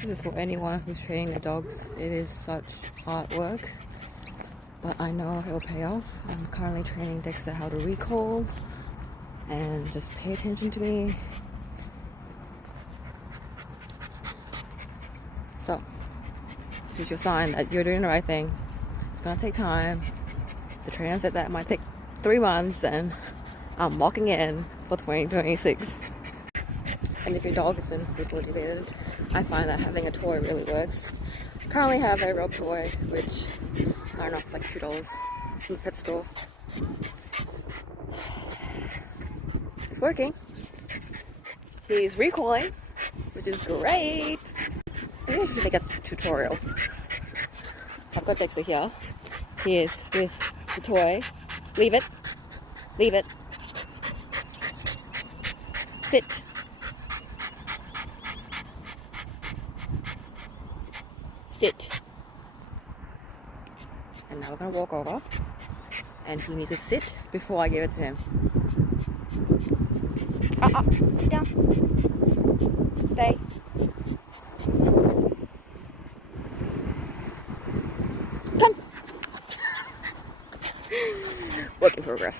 This is for anyone who's training their dogs. It is such hard work, but I know it will pay off. I'm currently training Dexter how to recall and just pay attention to me. So, this is your sign that you're doing the right thing. It's gonna take time. The trainer said that it might take 3 months, and I'm walking in for 2026. And if your dog isn't food motivated, I find that having a toy really works. I currently have a rope toy, which I don't know, it's like $2 from the pet store. It's working. He's recalling, which is great. I think I should make a tutorial. So I've got Dexter here. He is with the toy. Leave it. Leave it. Sit. Sit. And now we're gonna walk over. And he needs to sit before I give it to him. Sit down. Stay. Come. Work in progress.